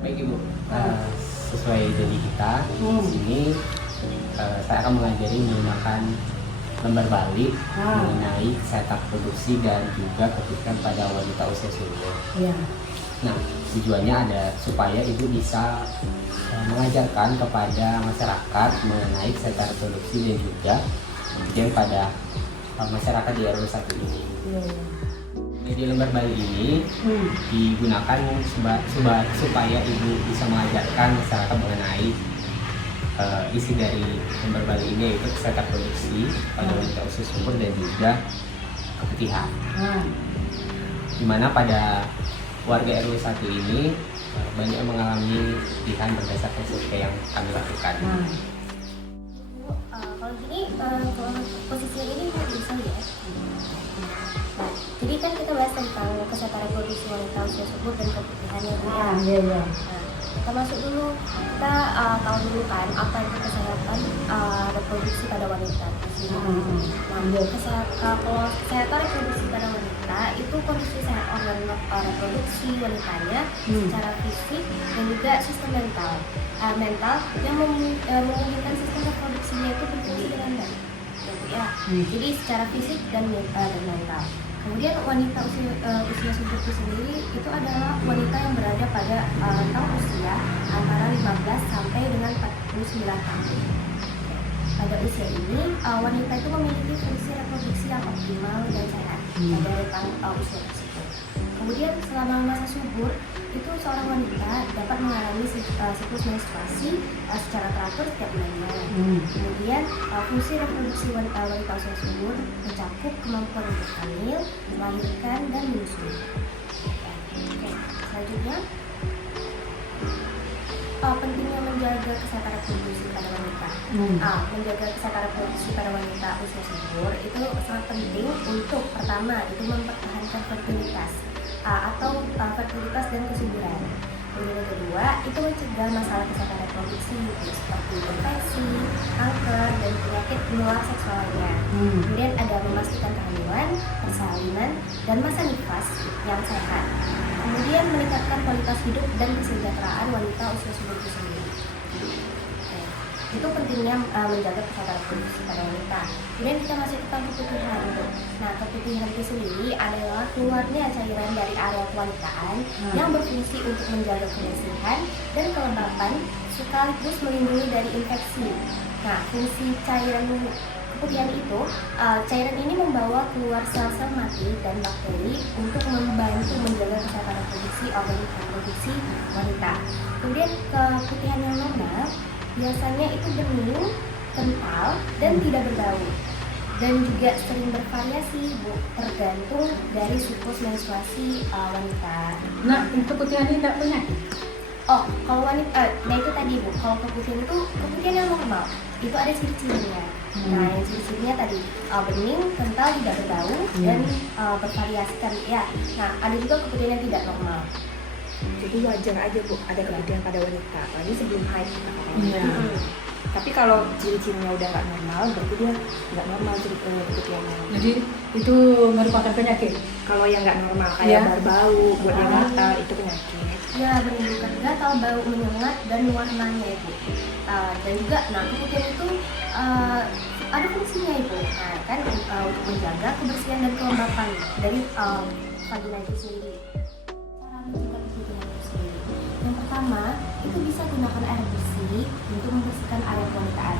Baik Ibu, sesuai janji kita di sini saya akan mengajari menggunakan lembar balik mengenai kesehatan produksi dan juga kebutuhan pada wanita usia subur. Iya. Nah, tujuannya ada supaya Ibu bisa mengajarkan kepada masyarakat mengenai kesehatan produksi dan juga kemudian pada masyarakat di RW 1 ini. Iya. Jadi lembar balik ini digunakan supaya Ibu bisa mengajarkan masyarakat mengenai isi dari lembar balik ini, yaitu kesehatan produksi pada wanita usia subur dan juga keputihan. Dimana pada warga RW 1 ini banyak mengalami keputihan berdasarkan survei yang kami lakukan. Kalau gini, posisi ini bisa ya. Nah, jadi kan kita bahas tentang kesehatan reproduksi wanita usia subur dan keputihannya. Iya. Nah, kita masuk dulu, kita tahu dulu kan apa itu kesehatan reproduksi pada wanita. Nah, kalau kesehatan reproduksi pada wanita itu kondisi sehat organ reproduksi wanitanya secara fisik dan juga sistem mental yang memungkinkan sistem reproduksinya itu berfungsi dengan baik. Ya, jadi secara fisik dan mental. Kemudian wanita usia subur itu sendiri itu adalah wanita yang berada pada rentang usia antara 15 sampai dengan 49 tahun. Pada usia ini, wanita itu memiliki fungsi reproduksi yang optimal dan sehat pada rentang usia tersebut. Kemudian selama masa subur, itu seorang wanita dapat mengalami siklus menstruasi secara teratur setiap bulannya. Kemudian fungsi reproduksi wanita usia subur mencakup kemampuan untuk hamil, melahirkan, dan menyusui. Selanjutnya, pentingnya menjaga kesehatan reproduksi pada wanita. Menjaga kesehatan reproduksi pada wanita usia subur itu sangat penting untuk pertama itu mempertahankan fertilitas atau fertilitas dan kesuburan. Kemudian yang kedua itu mencegah masalah kesehatan reproduksi seperti infeksi, kanker, dan penyakit menular seksual lainnya. Kemudian ada memastikan kehamilan, persalinan, dan masa nifas yang sehat. Kemudian meningkatkan kualitas hidup dan kesejahteraan wanita usia subur itu sendiri. Itu pentingnya menjaga kesehatan reproduksi pada wanita. Kemudian kita masuk tentang keputihan. Nah, keputihan itu sendiri adalah keluarnya cairan dari area kewanitaan yang berfungsi untuk menjaga kebersihan dan kelembapan sekaligus melindungi dari infeksi. Nah, fungsi cairan keputihan itu, cairan ini membawa keluar sel-sel mati dan bakteri untuk membantu menjaga kesehatan reproduksi organ reproduksi wanita. Kemudian keputihan yang normal biasanya itu bening, kental, dan tidak berbau, dan juga sering bervariasi, Bu, tergantung dari siklus menstruasi wanita. Nah, keputihan ini tidak penyakit? Oh, kalau wanita, nah itu tadi, Bu, kalau keputihan itu keputihan yang normal, itu ada ciri-cirinya. Nah, yang ciri-cirinya tadi bening, kental, tidak berbau, dan bervariasi kan, ya. Nah, ada juga keputihan yang tidak normal. Jadi wajar aja Bu ada keputihan pada wanita, apalagi sebelum haid kita katanya. Tapi kalau ciri-cirinya udah nggak normal, berarti dia nggak normal keputihannya. Jadi itu merupakan penyakit? Kalau yang nggak normal kayak berbau, buat yang gatal itu penyakit. Ya, menimbulkan gatal, bau menyengat, dan warnanya itu. Dan juga, nah keputihan itu ada fungsinya itu, nah, kan untuk menjaga kebersihan dan kelembapan dari vagina itu sendiri. Yang pertama, itu bisa gunakan air bersih untuk membersihkan area kewanitaan.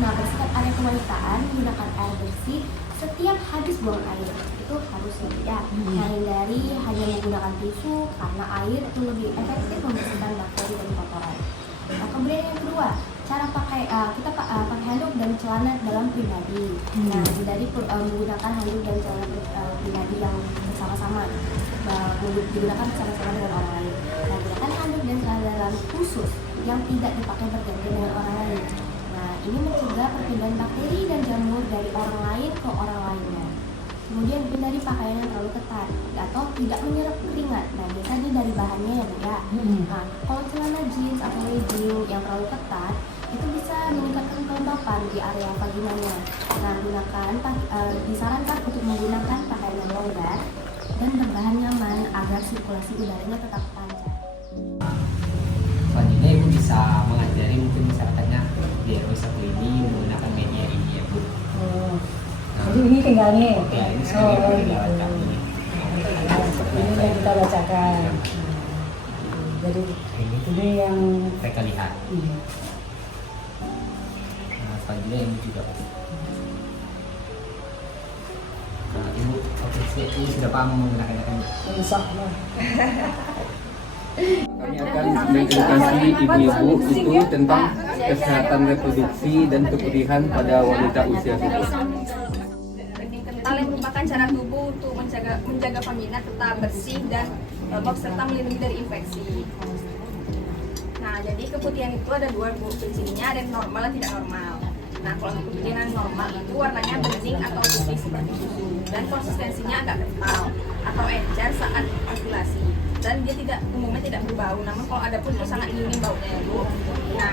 Nah, bersihkan area kewanitaan, gunakan air bersih setiap habis buang air. Itu harus ya. Nah, hindari hanya menggunakan tisu karena air itu lebih efektif membersihkan bakteri dan kotoran. Nah, kemudian yang kedua, cara pakai kita pakai handuk dan celana dalam pribadi. Nah, hindari menggunakan handuk dan celana pribadi yang bersama-sama. Digunakan bersama-sama dengan orang lain. Nah, gunakan handuk dan celana dalam khusus yang tidak dipakai bergantian dengan orang lain. Nah, ini mencegah perpindahan bakteri dan jamur dari orang lain ke orang lainnya. Kemudian hindari pakaian yang terlalu ketat atau tidak menyerap keringat. Nah, biasanya dari bahannya ya, Bu ya. Nah, kalau celana jeans atau legging yang terlalu ketat itu bisa meningkatkan kelembapan di area vaginanya. Nah, disarankan untuk menggunakan pakaian yang longgar dan berbahan nyaman agar sirkulasi udaranya tetap lancar. bisa mengajari mungkin masyarakatnya di RW 1 ini menggunakan media ini ya Bu. Oh. Jadi ini tinggal nih. Ya ini sebagai Oh, peninggalan gitu. kami. Ini yang kita bacakan. Jadi ini yang Mereka lihat. iya. Nah, selanjutnya Ibu juga. Nah, Ibu oke, ini sudah paham menggunakan ini. Insya Allah. Kami akan mengedukasi ibu-ibu itu tentang kesehatan reproduksi dan kepilihan pada wanita usia sensitif. Daging kental yang merupakan cara tubuh untuk menjaga vagina tetap bersih dan box serta melindungi dari infeksi. Nah, jadi keputihan itu ada dua cirinya, ada yang normal dan tidak normal. Nah, kalau untuk keputihan yang normal itu warnanya bening atau putih seperti susu dan konsistensinya agak kental atau encer saat ovulasi. Dan dia umumnya tidak berbau, namun kalau ada pun itu sangat dingin baunya ya Bu. Nah,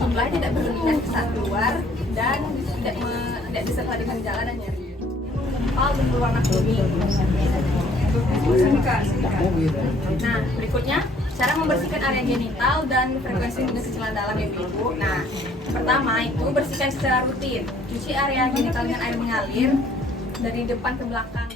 jumlahnya tidak berminyak saat keluar dan tidak disertai dengan gejala dan nyeri. Menggumpal dan berwarna kuning. Nah, berikutnya cara membersihkan area genital dan frekuensi dengan kecilan dalam ya Bu. Nah, pertama itu bersihkan secara rutin. Cuci area genital dengan air mengalir dari depan ke belakang.